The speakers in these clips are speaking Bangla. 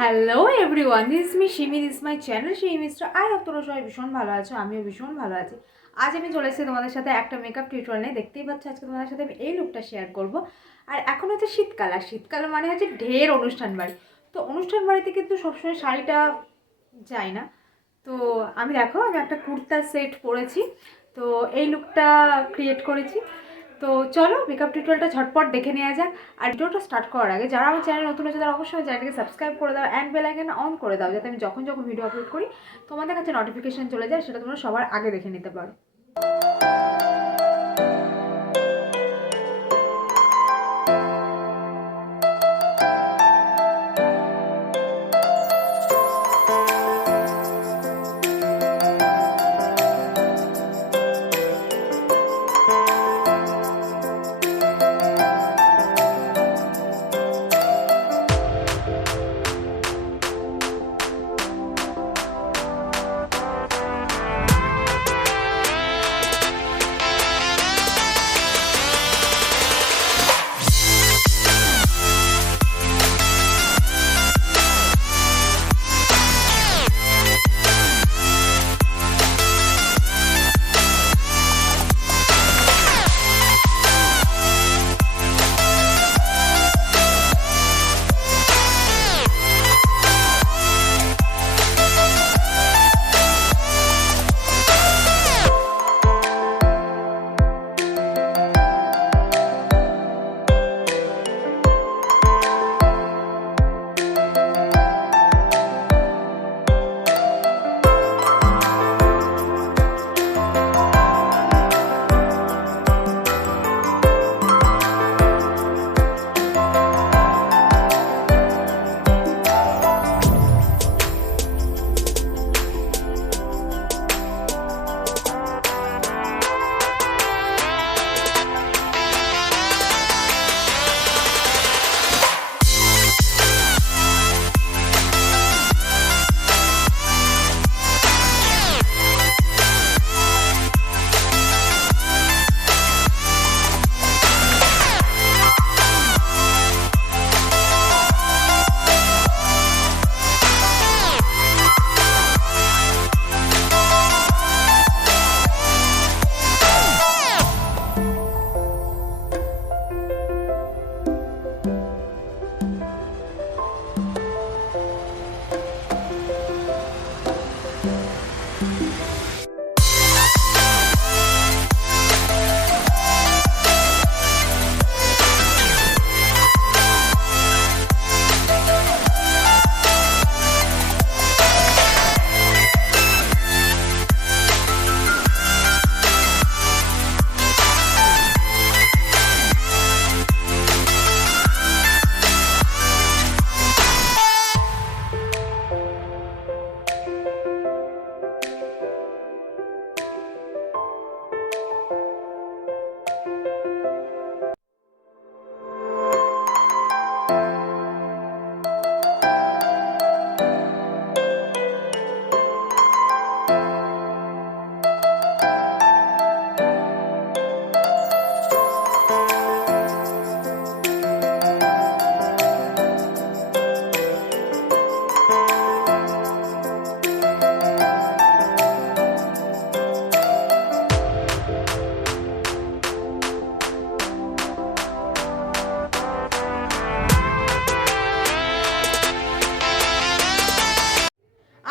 Hello everyone, this me Simi, this my channel Simi mister. I hope তোমরা সবাই ভীষণ ভালো আছো, আমিও ভীষণ ভালো আছি। আজ আমি চলে এসেছি তোমাদের সাথে একটা মেকআপ টিউটোরিয়াল নিয়ে। দেখতেই পাচ্ছ আজকে তোমাদের সাথে আমি এই লুকটা শেয়ার করব। আর এখন হচ্ছে শীতকাল, আর শীতকাল মানে হচ্ছে ঢের অনুষ্ঠান বাড়ি। তো অনুষ্ঠান বাড়িতে কিন্তু সবসময় শাড়িটা যায় না। তো আমি আমি একটা কুর্তা সেট পরেছি, তো এই লুকটা ক্রিয়েট করেছি। তো চলো মেকআপ টিউটোরিয়ালটা ঝটপট দেখে নেওয়া যাক। আর ভিডিওটা স্টার্ট করার আগে যারা আমার চ্যানেল নতুন আছে তারা অবশ্যই চ্যানেলটাকে সাবস্ক্রাইব করে দাও অ্যান্ড বেল আইকন অন করে দাও, যাতে আমি যখন যখন ভিডিও আপলোড করি তোমাদের কাছে নোটিফিকেশন চলে যায়, সেটা তোমরা সবার আগে দেখে নিতে পারো।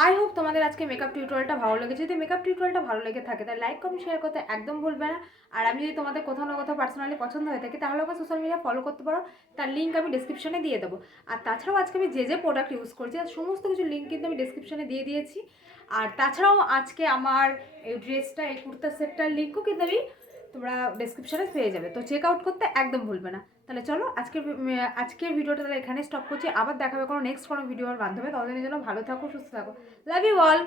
আই হোপ তোমাদের আজকে মেকআপ টিউটোরিয়ালটা ভালো লেগেছে। যদি মেকআপ টিউটোরিয়ালটা ভালো লেগে থাকে তাহলে লাইক কমেন্ট শেয়ার করতে একদম ভুলবে না। আর আমি যদি তোমাদের কোথাও না কোথাও পার্সোনালি পছন্দ হয়ে থাকে তাহলে আমাকে সোশ্যাল মিডিয়া ফলো করতে পারো, তার লিঙ্ক আমি ডিসক্রিপশনে দিয়ে দেবো। আর তাছাড়াও আজকে আমি যে যে প্রোডাক্ট ইউজ করছি আর সমস্ত কিছু লিঙ্ক কিন্তু আমি ডিসক্রিপশনে দিয়ে দিয়েছি। আর তাছাড়াও আজকে আমার এই ড্রেসটা, এই কুর্তা সেটটার লিঙ্কও কিন্তু আমি তোমরা ডিসক্রিপশনে পেয়ে যাবে, তো চেক আউট করতে একদম ভুলবে না। তাহলে চলো আজকের ভিডিওটা তাহলে এখানে স্টপ করছি। আবার দেখাবে কোনো নেক্সট কোনো ভিডিওর মাধ্যমে। ততদিনের জন্য ভালো থাকো, সুস্থ থাকো। Love you all.